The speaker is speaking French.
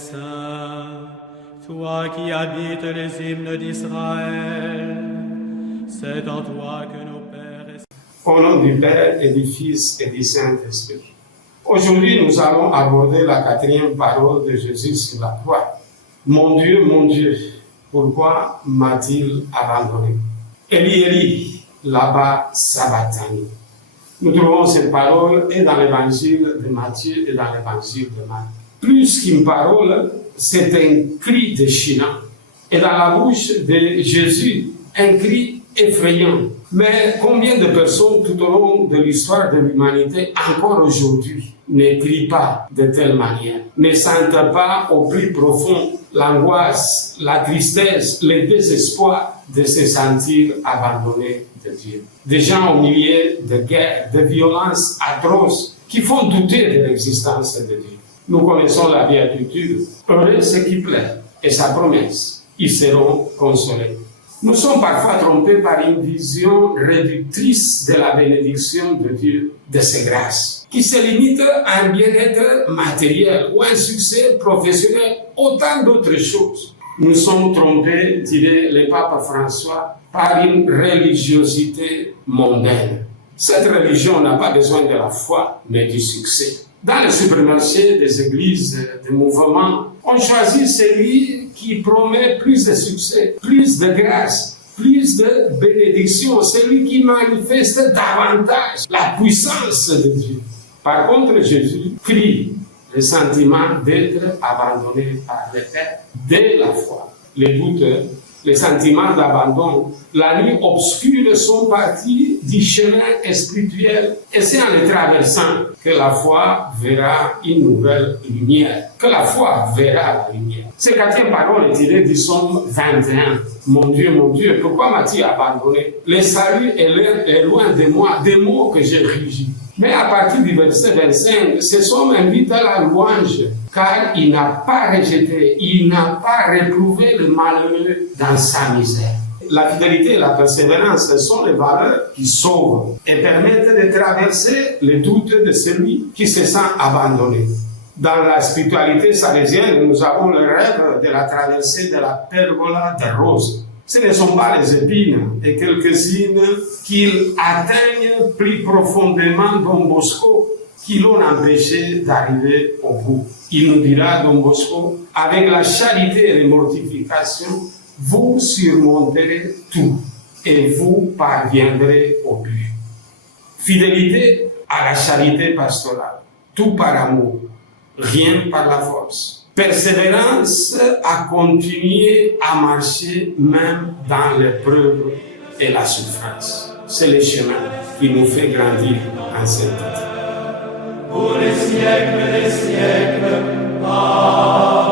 saint, toi qui habites les hymnes d'Israël, c'est en toi que nos pères... Au nom du Père et du Fils et du Saint-Esprit. Aujourd'hui, nous allons aborder la 4e parole de Jésus sur la croix. Mon Dieu, pourquoi m'a-t-il abandonné? Eli, Eli, lama sabachthani. Nous trouvons cette parole et dans l'évangile de Matthieu et dans l'évangile de Marc. Plus qu'une parole, c'est un cri déchirant. Et dans la bouche de Jésus, un cri effrayant. Mais combien de personnes tout au long de l'histoire de l'humanité, encore aujourd'hui, ne crient pas de telle manière, ne sentent pas au plus profond l'angoisse, la tristesse, le désespoir de se sentir abandonnés de Dieu. Des gens au milieu de guerres, de violences atroces qui font douter de l'existence de Dieu. Nous connaissons la béatitude. Heureux ceux qui pleurent et sa promesse, ils seront consolés. Nous sommes parfois trompés par une vision réductrice de la bénédiction de Dieu, de ses grâces, qui se limite à un bien-être matériel ou un succès professionnel, autant d'autres choses. Nous sommes trompés, dirait le pape François, par une religiosité mondaine. Cette religion n'a pas besoin de la foi, mais du succès. Dans les supermarchés des églises, des mouvements, on choisit celui qui promet plus de succès, plus de grâce, plus de bénédiction, celui qui manifeste davantage la puissance de Dieu. Par contre, Jésus crie le sentiment d'être abandonné par le Père dès la foi. Les doutes, les sentiments d'abandon, la nuit obscure sont partis du chemin spirituel et c'est en les traversant que la foi verra une nouvelle lumière, que la foi verra la lumière. Cette 4e parole est tirée du psaume 21. Mon Dieu, pourquoi m'as-tu abandonné? Le salut est loin de moi, des mots que j'ai rugis. Mais à partir du verset 25, ce psaume invite à la louange, car il n'a pas rejeté, il n'a pas réprouvé le malheureux dans sa misère. La fidélité et la persévérance sont les valeurs qui sauvent et permettent de traverser les doutes de celui qui se sent abandonné. Dans la spiritualité salésienne, nous avons le rêve de la traversée de la pergola de roses. Ce ne sont pas les épines et quelques-unes qu'ils atteignent plus profondément Don Bosco qui l'ont empêché d'arriver au bout. Il nous dira, Don Bosco, avec la charité et les mortifications, vous surmonterez tout et vous parviendrez au but. Fidélité à la charité pastorale, tout par amour, rien par la force. Persévérance à continuer à marcher même dans l'épreuve et la souffrance. C'est le chemin qui nous fait grandir en cette vie. Pour les siècles des siècles. Amen.